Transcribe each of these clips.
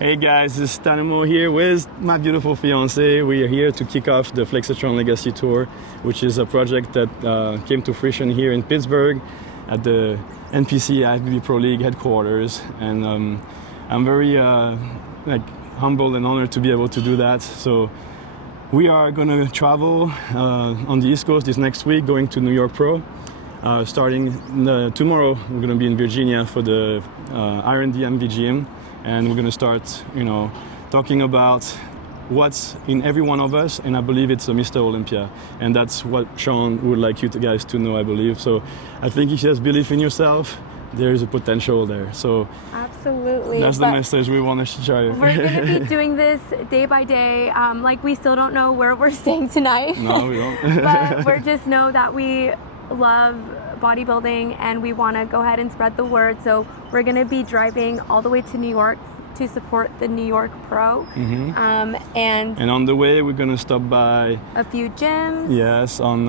Hey guys, this is Tanamo here with my beautiful fiance. We are here to kick off the Flexatron Legacy Tour, which is a project that came to fruition here in Pittsburgh at the NPC IFBB Pro League headquarters. And I'm very humbled and honored to be able to do that. So we are going to travel on the East Coast this next week, going to New York Pro. Starting tomorrow, we're going to be in Virginia for the R&D MVGM. And we're going to start, talking about what's in every one of us, and I believe it's a Mr. Olympia. And that's what Shawn would like you guys to know, I believe. So I think if you just believe in yourself, there is a potential there. So absolutely, that's the message we want to share. We're going to be doing this day by day. We still don't know where we're staying tonight. No, we don't. But we just know that we love bodybuilding and we want to go ahead and spread the word. So we're going to be driving all the way to New York to support the New York Pro. Mm-hmm. And on the way, we're going to stop by a few gyms. Yes, on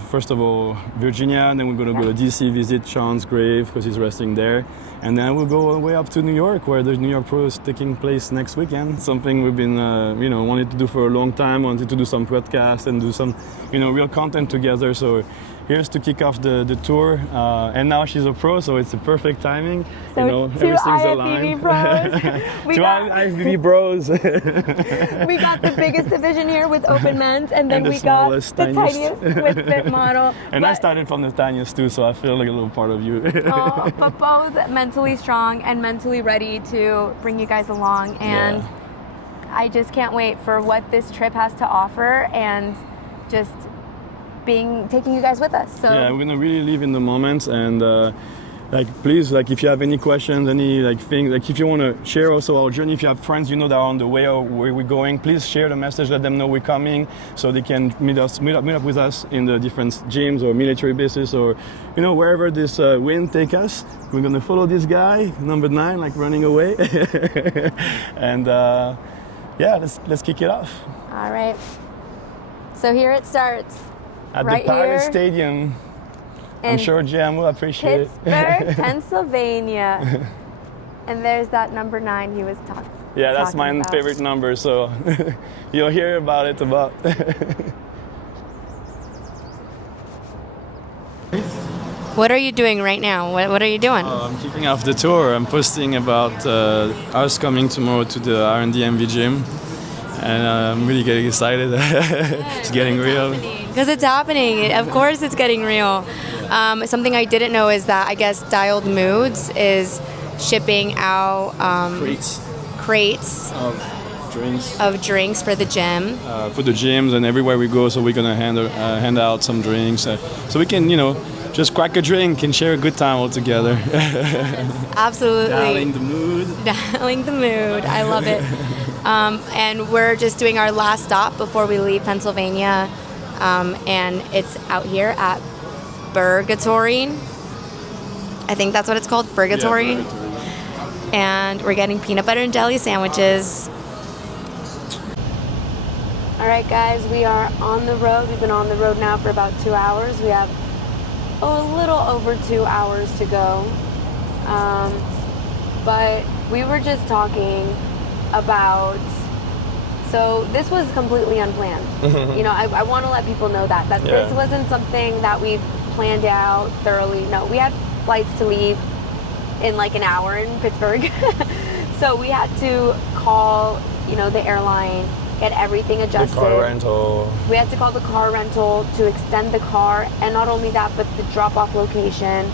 first of all, Virginia, and then we're going to go to DC, visit Shawn's grave because he's resting there. And then we'll go all the way up to New York, where the New York Pro is taking place next weekend. Something we've been, wanted to do for a long time, wanted to do some podcasts and do some, real content together. So here's to kick off the tour. And now she's a pro, so it's the perfect timing. So everything's aligned. Two IFBB bros. We got the biggest division here with open men's, and then we got the tiniest with fit model. And I started from the tiniest too, so I feel like a little part of you. But both mentally strong and mentally ready to bring you guys along. And I just can't wait for what this trip has to offer, and just taking you guys with us. So yeah, we're gonna really live in the moment, and please, if you have any questions, any things, if you want to share also our journey, if you have friends that are on the way or where we're going, please share the message, let them know we're coming, so they can meet up with us in the different gyms or military bases, or wherever this wind take us. We're gonna follow this guy, number 9, running away, and let's kick it off. All right. So here it starts. At right the Pirates here Stadium. I'm sure Jam will appreciate Pittsburgh, Pennsylvania. And there's that number 9 he was talking. Yeah, that's my favorite number, so you'll hear about it about. What are you doing right now? What are you doing? I'm kicking off the tour. I'm posting about us coming tomorrow to the R&D MV gym. And I'm really getting excited. It's getting real. Because it's happening. Of course it's getting real. Something I didn't know is that I guess Dialed Moods is shipping out crates of drinks for the gym. For the gyms and everywhere we go, so we're going to hand out some drinks. So we can, just crack a drink and share a good time all together. Yes, absolutely. Dialing the mood. Dialing the mood. I love it. And we're just doing our last stop before we leave Pennsylvania. And it's out here at Burgatory. I think that's what it's called, Burgatory. Yeah, Burgatory. And we're getting peanut butter and jelly sandwiches. All right, guys, we are on the road. We've been on the road now for about 2 hours. We have a little over 2 hours to go. But we were just talking about, so this was completely unplanned. I want to let people know that this wasn't something that we planned out thoroughly. No, we had flights to leave in an hour in Pittsburgh. So we had to call, the airline, get everything adjusted. The car rental. We had to call the car rental to extend the car, and not only that, but the drop-off location.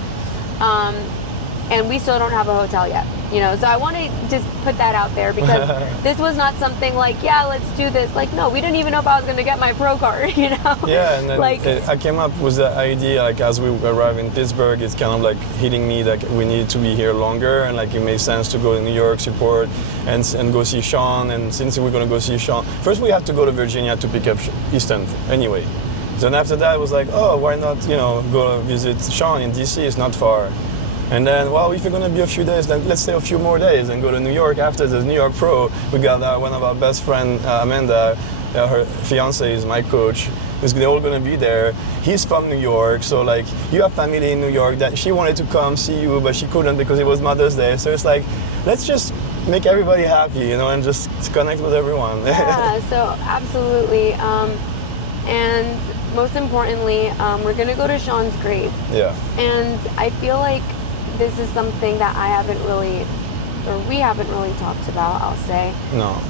And we still don't have a hotel yet. So I want to just put that out there, because this was not something let's do this. No, we didn't even know if I was going to get my pro card, Yeah, and then I came up with the idea, as we arrive in Pittsburgh, it's kind of hitting me that we need to be here longer, and it makes sense to go to New York, support, and go see Shawn. And since we're going to go see Shawn, first we have to go to Virginia to pick up Easton anyway. Then after that, it was why not, go visit Shawn in DC, it's not far. And then, if you're going to be a few days, then let's stay a few more days and go to New York after the New York Pro. We got one of our best friends, Amanda, her fiance is my coach. They're all going to be there. He's from New York, so you have family in New York that she wanted to come see you, but she couldn't because it was Mother's Day. So it's let's just make everybody happy, you know, and just connect with everyone. Yeah, so absolutely. And most importantly, we're gonna go to Shawn's grave. Yeah. And I feel like this is something that we haven't really talked about, I'll say. No.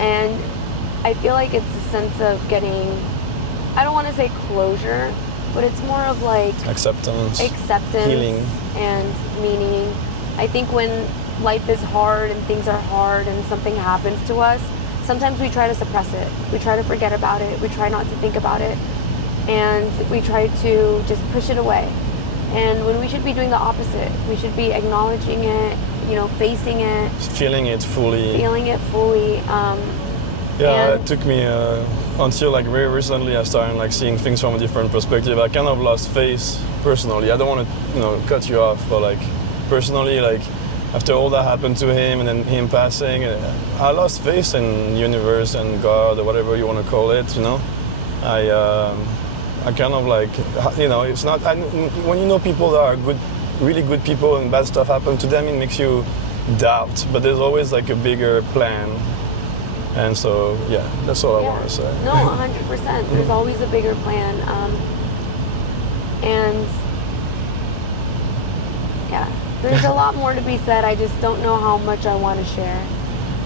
And I feel like it's a sense of getting, I don't want to say closure, but it's more of like acceptance, healing, and meaning. I think when life is hard and things are hard and something happens to us, sometimes we try to suppress it. We try to forget about it. We try not to think about it. And we try to just push it away. And when we should be doing the opposite, we should be acknowledging it, you know, facing it. Feeling it fully. Yeah, it took me until like very recently I started like seeing things from a different perspective. I kind of lost faith personally. I don't want to, you know, cut you off, but like personally, like after all that happened to him and then him passing, I lost faith in universe and God or whatever you want to call it, you know. I kind of like, you know, it's not, when you know people that are good, really good people and bad stuff happen to them, it makes you doubt, but there's always like a bigger plan. And so, yeah, that's all I want to say. No, 100%. There's always a bigger plan. And yeah, there's a lot more to be said. I just don't know how much I want to share.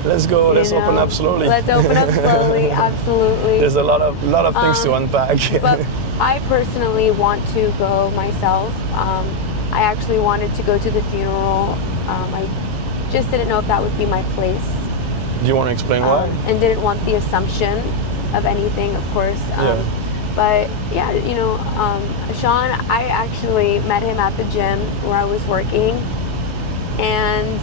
Let's go. Let's open up slowly. Let's open up slowly. Absolutely. There's a lot of things to unpack. But I personally want to go myself. I actually wanted to go to the funeral. I just didn't know if that would be my place. Do you want to explain why? And didn't want the assumption of anything, of course. But yeah, you know, Shawn, I actually met him at the gym where I was working, and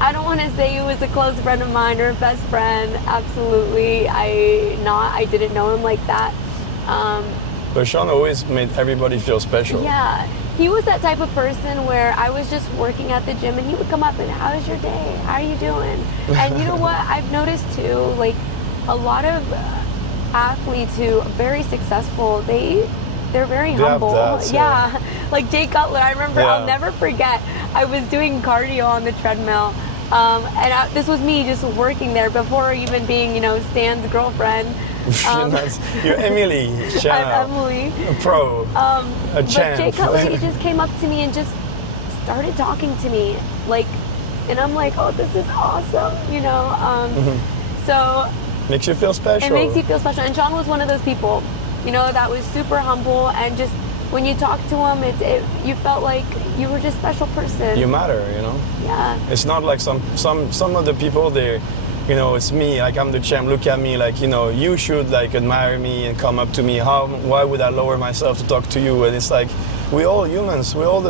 I don't want to say he was a close friend of mine or a best friend. Absolutely, I didn't know him like that. But Shawn always made everybody feel special. Yeah, he was that type of person where I was just working at the gym and he would come up and, "How's your day? How are you doing?" And you know what? I've noticed too, like a lot of athletes who are very succul, they're very humble. Yeah, like Jay Cutler. I remember, I'll never forget, I was doing cardio on the treadmill. And this was me just working there before even being, you know, Stan's girlfriend. You're Emily. I'm Emily. A pro. A champ. But Jay Cutler, he just came up to me and just started talking to me, like, and I'm like, oh, this is awesome, you know. So makes you feel special. It makes you feel special. And Shawn was one of those people, you know, that was super humble, and just when you talk to him, you felt like you were just a special person. You matter, you know. Yeah. It's not like some of the people there, you know, it's me, like I'm the champ, look at me, like, you know, you should like admire me and come up to me. Why would I lower myself to talk to you? And it's like, we all humans, we all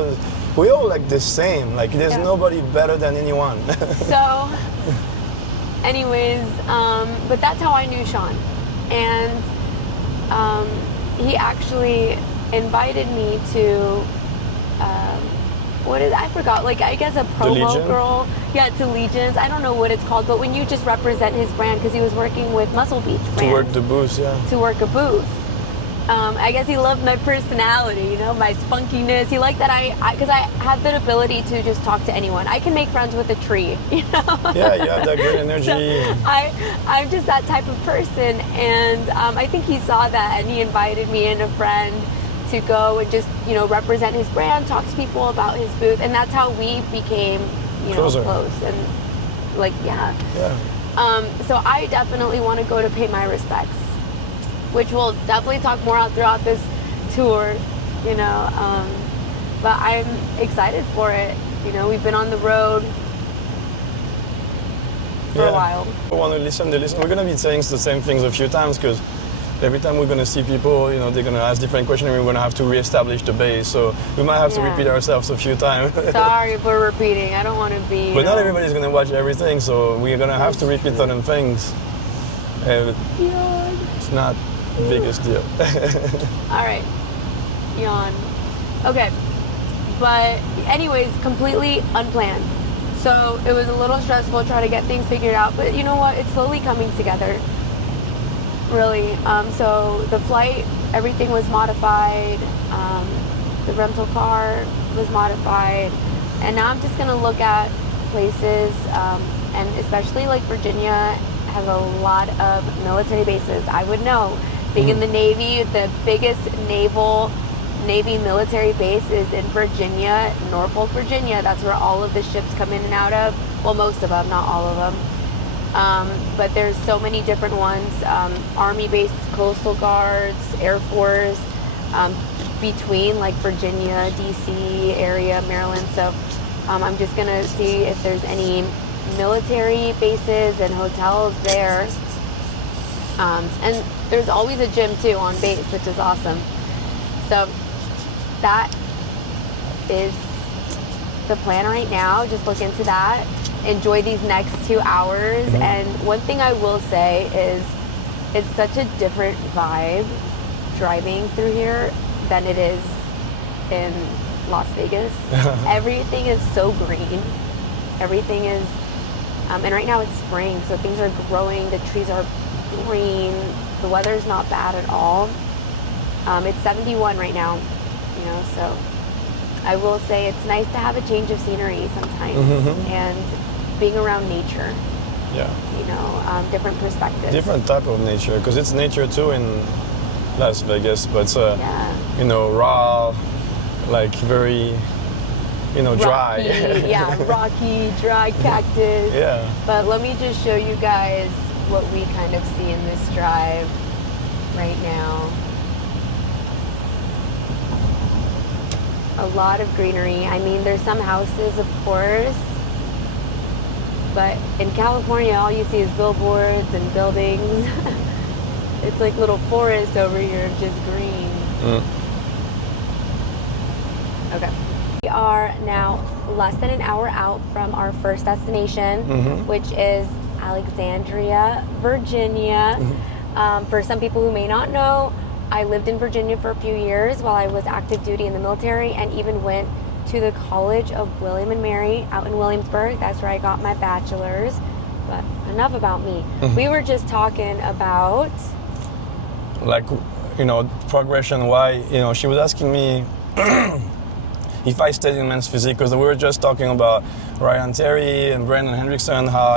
like the same, like there's nobody better than anyone. So anyways, but that's how I knew Shawn. And he actually invited me to I forgot, like I guess a promo girl. Yeah, to Legions. I don't know what it's called, but when you just represent his brand, because he was working with Muscle Beach brand. To work the booth, yeah. To work a booth. I guess he loved my personality, you know, my spunkiness. He liked that because I have the ability to just talk to anyone. I can make friends with a tree, you know? Yeah, you have that good energy. So I'm just that type of person, and I think he saw that, and he invited me and a friend to go and just, you know, represent his brand, talk to people about his booth, and that's how we became, you know, close. And like, yeah. So I definitely want to go to pay my respects, which we'll definitely talk more out throughout this tour, you know, but I'm excited for it. You know, we've been on the road for a while. I want to listen. We're going to be saying the same things a few times, because every time we're going to see people, you know, they're going to ask different questions, and we're going to have to reestablish the base. So we might have to repeat ourselves a few times. Sorry for repeating. I don't want to be... But not everybody's going to watch everything, so we're going to have to repeat certain things. It's not the biggest deal. All right. Yawn. Okay. But anyways, completely unplanned. So it was a little stressful trying to get things figured out, but you know what? It's slowly coming together. Really. So the flight, everything was modified. The rental car was modified. And now I'm just going to look at places, and especially like Virginia has a lot of military bases. I would know. Being in the Navy, the biggest Navy military base is in Virginia, Norfolk, Virginia. That's where all of the ships come in and out of. Well, most of them, not all of them. But there's so many different ones. Army base, Coastal Guards, Air Force, between like Virginia, DC area, Maryland. So I'm just gonna see if there's any military bases and hotels there. And there's always a gym too on base, which is awesome. So that is the plan right now. Just look into that. Enjoy these next 2 hours. And one thing I will say is it's such a different vibe driving through here than it is in Las Vegas. Everything is so green. Everything is, and right now it's spring, so things are growing, the trees are green, the weather's not bad at all. It's 71 right now, you know, so I will say it's nice to have a change of scenery sometimes and being around nature. Yeah. You know, different perspectives. Different type of nature, because it's nature too in Las Vegas, but it's you know, raw, like very, you know, dry. Rocky, dry cactus. Yeah. But let me just show you guys what we kind of see in this drive right now. A lot of greenery. I mean, there's some houses, of course, but in California, all you see is billboards and buildings. It's like little forest over here, just green. Okay. We are now less than an hour out from our first destination, which is Alexandria, Virginia. For some people who may not know, I lived in Virginia for a few years while I was active duty in the military, and even went to the College of William and Mary out in Williamsburg. That's where I got my bachelor's. But enough about me. We were just talking about, like, you know, progression. Why, you know, she was asking me if I stayed in men's physique, because we were just talking about Ryan Terry and Brandon Hendrickson, how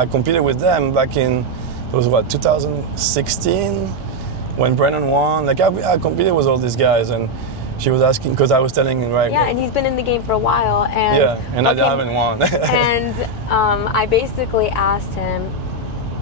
I competed with them back in, it was what, 2016, when Brandon won. Like, I competed with all these guys, and she was asking, because I was telling him, right? Yeah, and he's been in the game for a while, and and I haven't won. And I basically asked him,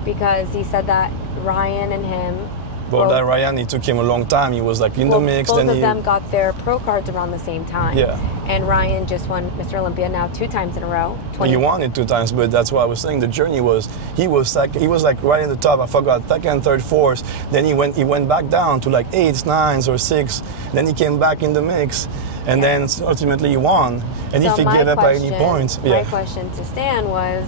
because he said that Ryan and him. Well, that Ryan, it took him a long time. He was like in the mix. Both of them got their pro cards around the same time. Yeah. And Ryan just won Mr. Olympia now 2 times in a row. He won it 2 times, but that's what I was saying. The journey was, he was like right in the top. I forgot, second, third, fourth. Then he went back down to like 8s, 9s, or 6. Then he came back in the mix, and then ultimately he won. And so if he gave up at any point, my question to Stan was,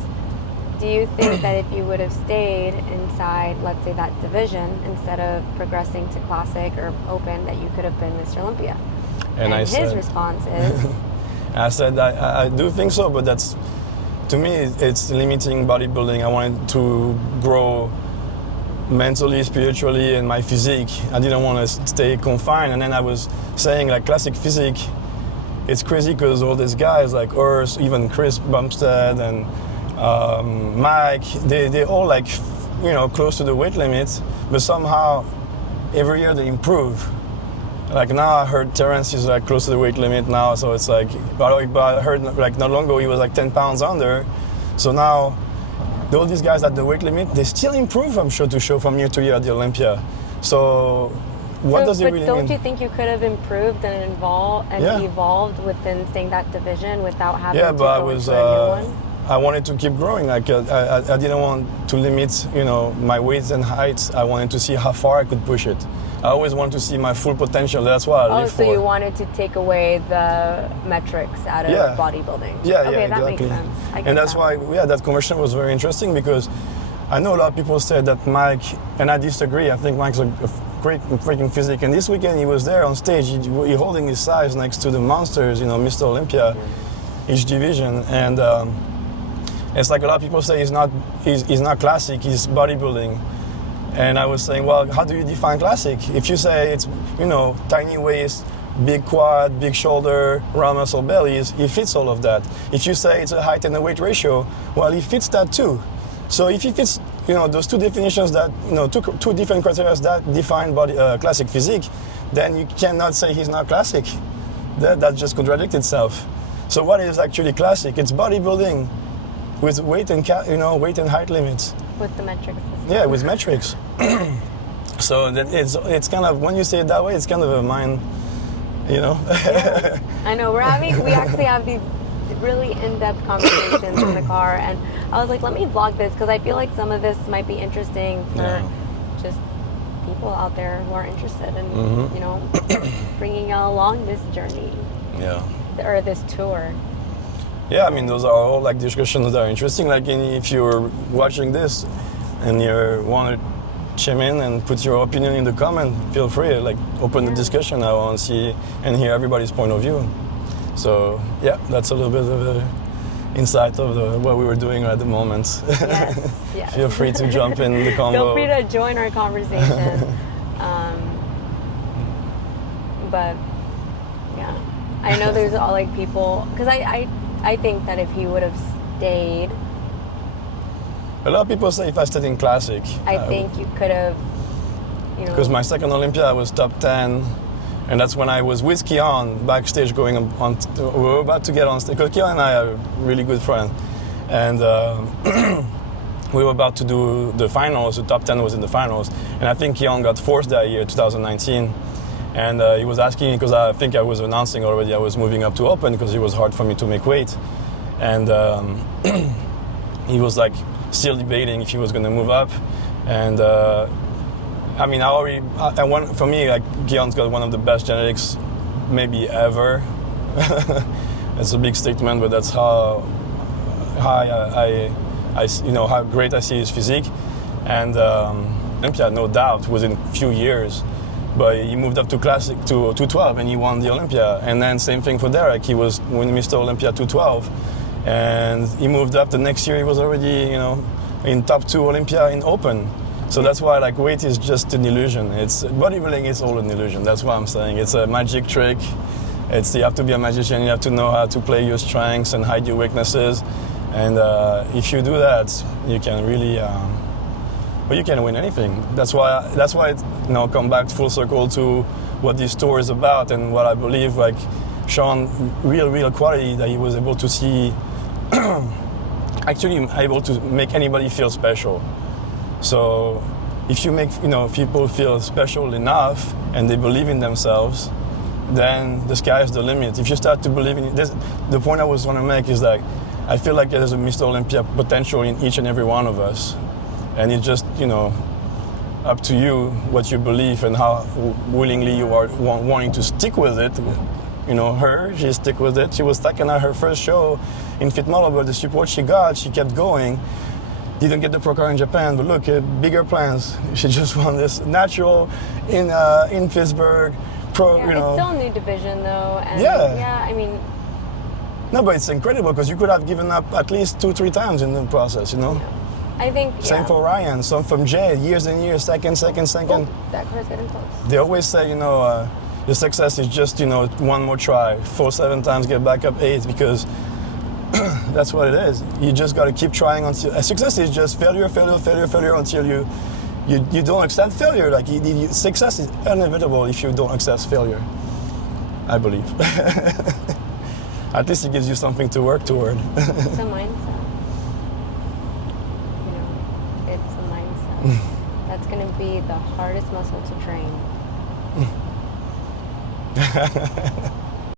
do you think that if you would have stayed inside, let's say, that division, instead of progressing to Classic or Open, that you could have been Mr. Olympia? And his response is? I said, I do think so, but that's, to me, it's limiting bodybuilding. I wanted to grow mentally, spiritually, and my physique. I didn't want to stay confined. And then I was saying, like, Classic physique, it's crazy because all these guys like Urs, even Chris Bumstead, and Mike, they all, like, you know, close to the weight limit, but somehow every year they improve. Like now I heard Terrence is like close to the weight limit now, so it's like, but I heard like not long ago he was like 10 pounds under. So now all these guys at the weight limit, they still improve, I'm sure, to show from year to year at the Olympia. So what does it really mean? But don't you think you could have improved and evolved within staying that division without having to go into a new one? I wanted to keep growing. Like I didn't want to limit, you know, my weight and height. I wanted to see how far I could push it. I always want to see my full potential. That's what I live for. Oh, so you wanted to take away the metrics out of bodybuilding. Yeah, okay, exactly. That makes sense. And that's why, that conversation was very interesting, because I know a lot of people said that Mike, and I disagree. I think Mike's a great freaking physique. And this weekend he was there on stage. He holding his size next to the monsters, you know, Mr. Olympia, each division, and. It's like a lot of people say he's not classic, he's bodybuilding. And I was saying, well, how do you define classic? If you say it's, you know, tiny waist, big quad, big shoulder, round muscle bellies, he fits all of that. If you say it's a height and a weight ratio, well, he fits that too. So if he fits, those two definitions that, two different criteria that define classic physique, then you cannot say he's not classic. That just contradicts itself. So what is actually classic? It's bodybuilding with weight and weight and height limits. With the metrics. Yeah, with metrics. So that it's kind of, when you say it that way, it's kind of a mind, Yeah. I know. We actually have these really in-depth conversations in the car, and I was like, let me vlog this because I feel like some of this might be interesting for just people out there who are interested in, bringing y'all along this journey. Yeah. Or this tour. Yeah, I mean, those are all like discussions that are interesting. Like, if you're watching this and you want to chime in and put your opinion in the comment, feel free. Like, open the discussion. I want to see and hear everybody's point of view. So, yeah, that's a little bit of an insight of what we were doing at the moment. Yes. Feel free to jump in the convo. Feel free to join our conversation. But yeah, I know there's all like people, because I think that if he would have stayed, a lot of people say if I stayed in classic, I think you could have, because my second Olympia I was top 10, and that's when I was with Keon backstage going on. We were about to get on stage, because Keon and I are a really good friend, and we were about to do the finals. The top 10 was in the finals, and I think Keon got forced that year, 2019. And he was asking me, because I think I was announcing already I was moving up to open, because it was hard for me to make weight. And he was like still debating if he was going to move up. And I mean, for me, like, Keon's got one of the best genetics maybe ever. It's a big statement, but that's how high how great I see his physique. And Olympia, no doubt, within a few years. But he moved up to classic to 212 and he won the Olympia. And then same thing for Derek. He was Mr. Olympia 212, and he moved up. The next year he was already in top 2 Olympia in open. So that's why, like, weight is just an illusion. It's bodybuilding is all an illusion. That's what I'm saying. It's a magic trick. You have to be a magician. You have to know how to play your strengths and hide your weaknesses. And if you do that, you can really. But you can win anything. That's why come back full circle to what this tour is about, and what I believe, like, Shawn, real quality that he was able to see, actually able to make anybody feel special. So if you make people feel special enough and they believe in themselves, then the sky is the limit. If you start to believe in it, the point I was going to make is that I feel like there's a Mr. Olympia potential in each and every one of us. And it's just, up to you what you believe and how willingly you are wanting to stick with it. She stick with it. She was second at her first show in Fit Model, but the support she got, she kept going. Didn't get the pro car in Japan, but look, bigger plans. She just won this natural in Pittsburgh. It's still a new division, though. And I mean. No, but it's incredible, because you could have given up at least 2-3 times in the process, Yeah. I think same for Ryan, some from Jay, years and years, second. Oh, that car's getting close. They always say, your success is just, one more try, 4-7 times, get back up 8, because that's what it is. You just got to keep trying until success is just failure until you don't accept failure. Like, success is inevitable if you don't accept failure, I believe. At least it gives you something to work toward. It's a mindset. It's a mindset. That's going to be the hardest muscle to train.